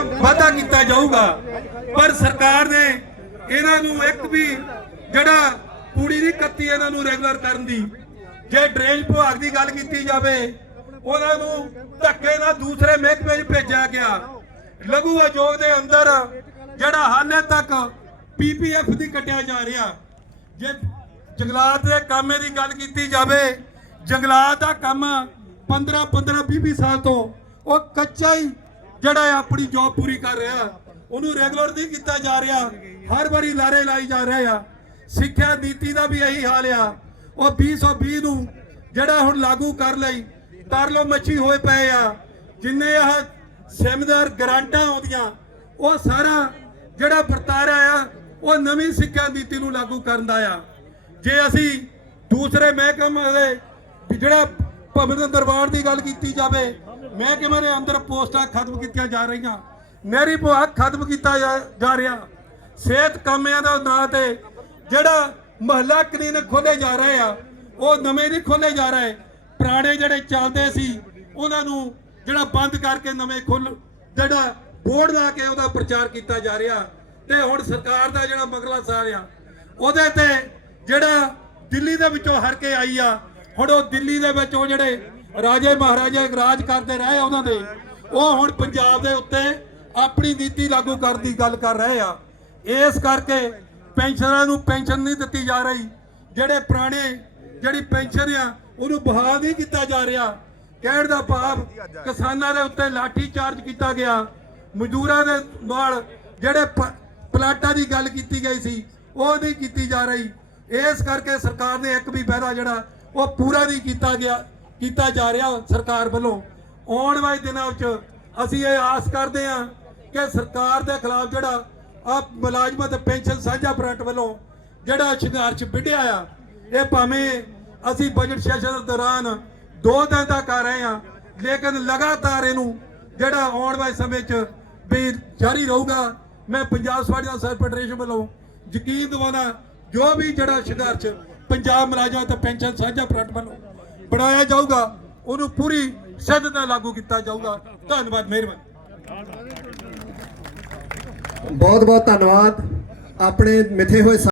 ਵਾਅਦਾ ਕੀਤਾ ਜਾਊਗਾ। ਪਰ ਸਰਕਾਰ ਨੇ ਇਹਨਾਂ ਨੂੰ ਇੱਕ ਵੀ ਜਿਹੜਾ ਪੂੜੀ ਨਹੀਂ ਕੱਤੀ ਇਹਨਾਂ ਨੂੰ ਰੈਗੂਲਰ ਕਰਨ ਦੀ। ਜੇ ਡਰੇਨ ਵਿਭਾਗ ਦੀ ਗੱਲ ਕੀਤੀ ਜਾਵੇ, ਉਹਨਾਂ ਨੂੰ ਧੱਕੇ ਨਾਲ ਦੂਸਰੇ ਮਹਿਕਮੇ 'ਚ ਭੇਜਿਆ ਗਿਆ। ਲਘੂ ਉਦਯੋਗ ਦੇ ਅੰਦਰ ਜਿਹੜਾ ਹਾਲੇ ਤੱਕ ਪੀਪੀਐਫ ਦੀ ਕੱਟਿਆ ਜਾ ਰਿਹਾ। ਜੇ ਜੰਗਲਾਤ ਦੇ ਕੰਮੇ ਦੀ ਗੱਲ ਕੀਤੀ ਜਾਵੇ, ਜੰਗਲਾਤ ਦਾ ਕੰਮ 15 15 20 20 ਸਾਲ ਤੋਂ ਉਹ ਕੱਚਾ ਹੀ ਜਿਹੜਾ ਆਪਣੀ ਜੌਬ ਪੂਰੀ ਕਰ ਰਿਹਾ, ਉਹਨੂੰ ਰੈਗੂਲਰ ਨਹੀਂ ਕੀਤਾ ਜਾ ਰਿਹਾ, ਹਰ ਵਾਰੀ ਲਾਰੇ ਲਾਈ ਜਾ ਰਹੇ ਆ। ਸਿੱਖਿਆ ਨੀਤੀ ਦਾ ਵੀ ਇਹੀ ਹਾਲ ਆ। ਉਹ 2020 ਨੂੰ ਜਿਹੜਾ ਹੁਣ ਲਾਗੂ ਕਰ ਲਈ, ਤਰਲੋ ਮੱਛੀ ਹੋਏ ਪਏ ਆ। ਜਿੰਨੇ ਆਹ ਸੈਮੀਨਾਰ ਗਰਾਂਟਾਂ ਆਉਂਦੀਆਂ, ਉਹ ਸਾਰਾ ਜਿਹੜਾ ਵਰਤਾਰਾ ਆ, ਉਹ ਨਵੀਂ ਸਿੱਖਿਆ ਨੀਤੀ ਨੂੰ ਲਾਗੂ ਕਰਨ ਦਾ ਆ। ਜੇ ਅਸੀਂ ਦੂਸਰੇ ਮਹਿਕਮੇ ਦੇ ਜਿਹੜਾ ਭਵਨ ਦਰਬਾਰ ਦੀ ਗੱਲ ਕੀਤੀ ਜਾਵੇ ਮਹਿਕਮੇ ਦੇ ਅੰਦਰ ਪੋਸਟਾਂ ਖਤਮ ਕੀਤੀਆਂ ਜਾ ਰਹੀਆਂ? ਨਹਿਰੀ ਵਿਭਾਗ ਖਤਮ ਕੀਤਾ ਜਾ ਰਿਹਾ। ਸਿਹਤ ਕਾਮਿਆਂ ਦਾ ਨਾਂ ਤੇ ਜਿਹੜਾ ਮਹੱਲਾ ਕਲੀਨਿਕ ਖੋਲੇ ਜਾ ਰਹੇ ਆ, ਉਹ ਨਵੇਂ ਨਹੀਂ ਖੋਲੇ ਜਾ ਰਹੇ। ਪੁਰਾਣੇ ਜਿਹੜੇ ਚੱਲਦੇ ਸੀ, ਉਹਨਾਂ ਨੂੰ ਜਿਹੜਾ ਬੰਦ ਕਰਕੇ ਨਵੇਂ ਖੁੱਲ ਜਿਹੜਾ ਬੋਰਡ ਲਾ ਕੇ ਉਹਦਾ ਪ੍ਰਚਾਰ ਕੀਤਾ ਜਾ ਰਿਹਾ। ਤੇ ਹੁਣ ਸਰਕਾਰ ਦਾ ਜਿਹੜਾ ਮਗਲਾ ਸਾਰ ਆ, ਉਹਦੇ ਤੇ ਜਿਹੜਾ ਦਿੱਲੀ ਦੇ ਵਿੱਚੋਂ ਹਰ ਕੇ ਆਈ ਆ, ਹੁਣ ਉਹ ਦਿੱਲੀ ਦੇ ਵਿੱਚ ਉਹ ਜਿਹੜੇ ਰਾਜੇ ਮਹਾਰਾਜੇ ਰਾਜ ਕਰਦੇ ਰਹੇ ਉਹਨਾਂ ਦੇ। ਉਹ ਹੁਣ ਪੰਜਾਬ ਦੇ ਉੱਤੇ ਆਪਣੀ ਨੀਤੀ ਲਾਗੂ ਕਰਨ ਦੀ ਗੱਲ ਕਰ ਰਹੇ ਆ। ਇਸ ਕਰਕੇ ਪੈਨਸ਼ਨਰਾਂ ਨੂੰ ਪੈਨਸ਼ਨ ਨਹੀਂ ਦਿੱਤੀ ਜਾ ਰਹੀ। ਜਿਹੜੇ ਪੁਰਾਣੇ, ਜਿਹੜੀ ਪੈਨਸ਼ਨ ਆ, ਉਹਨੂੰ ਬਹਾਲ ਨਹੀਂ ਕੀਤਾ ਜਾ ਰਿਹਾ। ਕਹਿਣ ਦਾ ਭਾਵ ਕਿਸਾਨਾਂ ਦੇ ਉੱਤੇ ਲਾਠੀ ਚਾਰਜ ਕੀਤਾ ਗਿਆ। ਮਜ਼ਦੂਰਾਂ ਦੇ ਨਾਲ ਜਿਹੜੇ ਪ- ਪਲਾਟਾਂ ਦੀ ਗੱਲ ਕੀਤੀ ਗਈ ਸੀ, ਉਹ ਨਹੀਂ ਕੀਤੀ ਜਾ ਰਹੀ। ਇਸ ਕਰਕੇ ਸਰਕਾਰ ਨੇ ਇੱਕ ਵੀ ਵਾਅਦਾ ਜਿਹੜਾ, ਉਹ ਪੂਰਾ ਨਹੀਂ ਕੀਤਾ ਗਿਆ। ਕੀਤਾ ਜਾ ਰਿਹਾ ਸਰਕਾਰ ਵੱਲੋਂ। ਆਉਣ ਵਾਲੇ ਦਿਨਾਂ ਵਿੱਚ ਅਸੀਂ ਇਹ ਆਸ ਕਰਦੇ ਹਾਂ ਕਿ ਸਰਕਾਰ ਦੇ ਖਿਲਾਫ ਜਿਹੜਾ ਆ ਮੁਲਾਜ਼ਮਾਂ ਪੈਨਸ਼ਨ ਸਾਂਝਾ ਫਰੰਟ ਵੱਲੋਂ ਜਿਹੜਾ ਸੰਘਰਸ਼ ਵਿੱਢਿਆ ਆ, ਇਹ ਭਾਵੇਂ ਅਸੀਂ ਬਜਟ ਸੈਸ਼ਨ ਦੌਰਾਨ ਦੋ ਦਿਨ ਤੱਕ ਕਰ ਰਹੇ ਹਾਂ, ਲੇਕਿਨ ਲਗਾਤਾਰ ਇਹਨੂੰ ਜਿਹੜਾ ਆਉਣ ਵਾਲੇ ਸਮੇਂ 'ਚ ਵੀ ਜਾਰੀ ਰਹੂਗਾ। ਮੈਂ ਪੰਜਾਬ ਸਵਾਡੀਆਂ ਸਰ ਫੈਡਰੇਸ਼ਨ ਵੱਲੋਂ ਯਕੀਨ ਦਿਵਾਉਣਾ ਜੋ ਵੀ ਜਿਹੜਾ ਸੰਘਰਸ਼ ਪੰਜਾਬ ਮੁਲਾਜ਼ਮਾਂ ਤੇ ਪੈਨਸ਼ਨ ਸਾਂਝਾ ਫਰੰਟ ਵੱਲੋਂ ਬਣਾਇਆ ਜਾਊਗਾ, ਉਹਨੂੰ ਪੂਰੀ ਸਿੱਧ ਨਾਲ ਲਾਗੂ ਕੀਤਾ ਜਾਊਗਾ। ਧੰਨਵਾਦ, ਮਿਹਰਬਾਨੀ। ਬਹੁਤ ਬਹੁਤ ਧੰਨਵਾਦ। ਆਪਣੇ ਮਿੱਥੇ ਹੋਏ